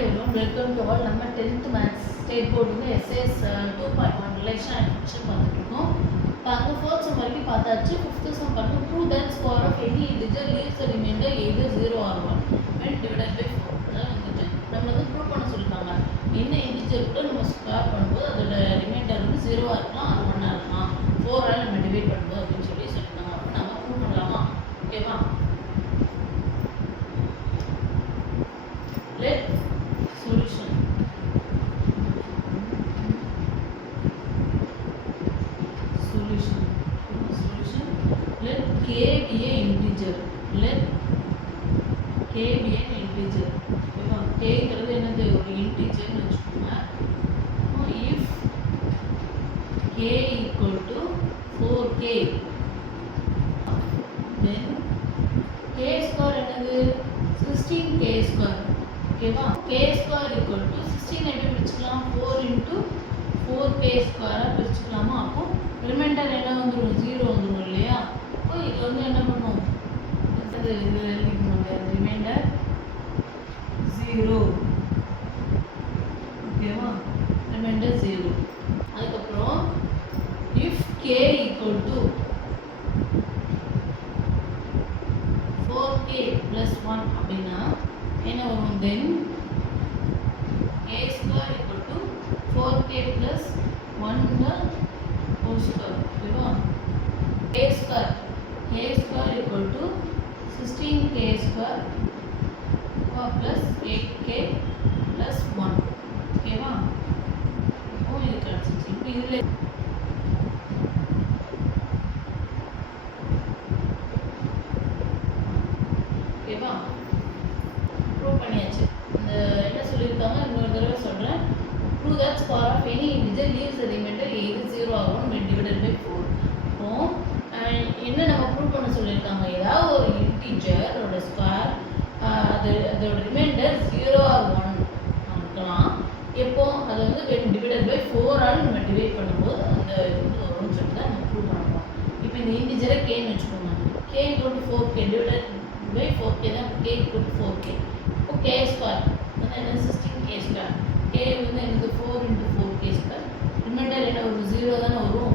everyone, welcome to all. நம்ம 10th maths state போர்டுங்க S S 2.1 relation and function பார்த்துருக்கோம். இப்போ அங்கே ஃபோர்த் சம் வரைக்கும் பார்த்தாச்சு. ஃபிஃப்த் சம் பார்க்கணும். Prove that square of any integer leaves the remainder either 0 or 1 when divided by 4. அதான் வந்துட்டு நம்ம வந்து ப்ரூவ் பண்ண சொல்லியிருக்காங்க. என்ன இன்டிஜர் கூட நம்ம ஸ்கொயர் பண்ணும்போது அதோட ரிமைண்டர் வந்து 0-ஆக இருக்கலாம், அது 1-ஆக இருக்கலாம், 4-ஆல் நம்ம டிவைட் பண்ணும்போது அப்படின்னு சொல்லியிருக்காங்க. அப்போ நம்ம ப்ரூவ் பண்ணலாமா? ஓகேவா? Let solution let k be a integer. Let k be an integer. ஓகேவா? k ங்கிறது என்னது? ஒரு இன்டிஜர்னு வச்சுக்கோங்க. if k equal to 4k then k square என்னது? 16k square. ஓகேவா? k square equal to 16 எப்படி பிரிச்சுக்கலாம்? 4 into 4k square பிரிச்சுக்கலாமா? அப்போ ரிமைண்டர் என்ன வந்துடும்? 0 வந்துடும் இல்லையா? அப்போ இது வந்து என்ன பண்ணும்? இது ரிமைண்டர் 0. ஓகேவா? ரிமைண்டர் 0. அதுக்கப்புறம் if k equal to 4k plus 1 அப்படின்னா என்ன வரும்? then k square equal to 4k plus 1 the whole square. ஓகேவா? k square equal to 16k square plus 8k plus 1. ஓகேவா? இப்போ இது கிடைச்சிச்சு. இப்போ இதில் ஓகேவா? ப்ரூவ் பண்ணியாச்சு. இந்த என்ன சொல்லியிருக்காங்க இன்னொரு தடவை சொல்கிறேன். Prove that square of any integer leaves the remainder either 0 or 1 when divided by 4. இப்போ என்ன நம்ம ப்ரூவ் பண்ண சொல்லியிருக்காங்க? ஏதாவது ஒரு இன்டிஜரோட ஸ்கொயர் அதோட ரிமைண்டர் 0 or 1 இருக்கலாம். எப்போ அதை வந்து when divided by 4-ஆல் நம்ம டிவைட் பண்ணும்போது அந்த இது வந்து வரும்னு சொல்லி தான் நம்ம ப்ரூவ் பண்ணுறோம். இப்போ இந்த இன்டிஜரை கேன்னு வச்சுக்கோங்க. k equal to 4k divided by 4k தான் k equal to 4k. இப்போ k ஸ்கொயர் வந்து என்ன? 16k square. k வந்து எனக்கு 4 into 4k ஸ்கொயர். ரிமைண்டர் என்ன வரும்? 0 தானே வரும்.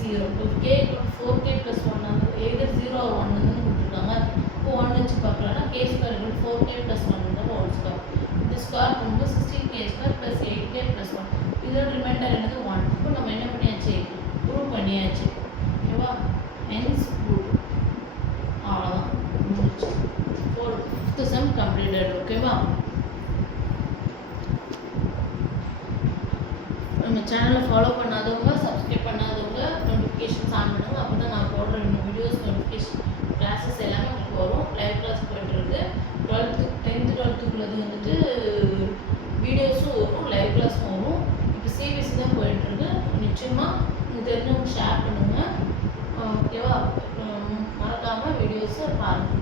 0. இப்போ k equal to 4k plus 1 வந்து எய்தர் 0 or 1 வந்து கொடுத்துருக்காங்க. இப்போ 1 வச்சு பார்க்கலாம்னா k square equal to 4k plus 1 தான் ஹோல் ஸ்கொயர். இந்த ஸ்கொயர் பண்ணும்போது 16k square plus 8k plus 1. இதோட ரிமைண்டர் என்னது? 1. இப்போ நம்ம என்ன பண்ணியாச்சு? ப்ரூவ் பண்ணியாச்சு. ஓகேவா? Hence prove. அவ்வளோதான் முடிச்சு. Fifth some completed. ஓகேவா? நம்ம சேனலை ஃபாலோ பண்ணாதவங்க, சப்ஸ்கிரைப் பண்ணாதவங்க நோட்டிஃபிகேஷன்ஸ் ஆன் பண்ணுங்க. அப்போ தான் நான் போடுற வீடியோஸ் நோட்டிஃபிகேஷன் கிளாஸஸ் எல்லாமே உங்களுக்கு வரும். லைவ் கிளாஸ் போய்ட்டுருக்கு. 10th 12th வந்துட்டு வீடியோஸும் வரும், லைவ் கிளாஸும் வரும். இப்போ சிபிஎஸ்சி தான் போயிட்டுருக்கு. நிச்சயமாக உங்களுக்கு தெரிஞ்சவங்க ஷேர் பண்ணுங்கள். ஓகேவா? மறக்காமல் வீடியோஸை பாருங்கள்.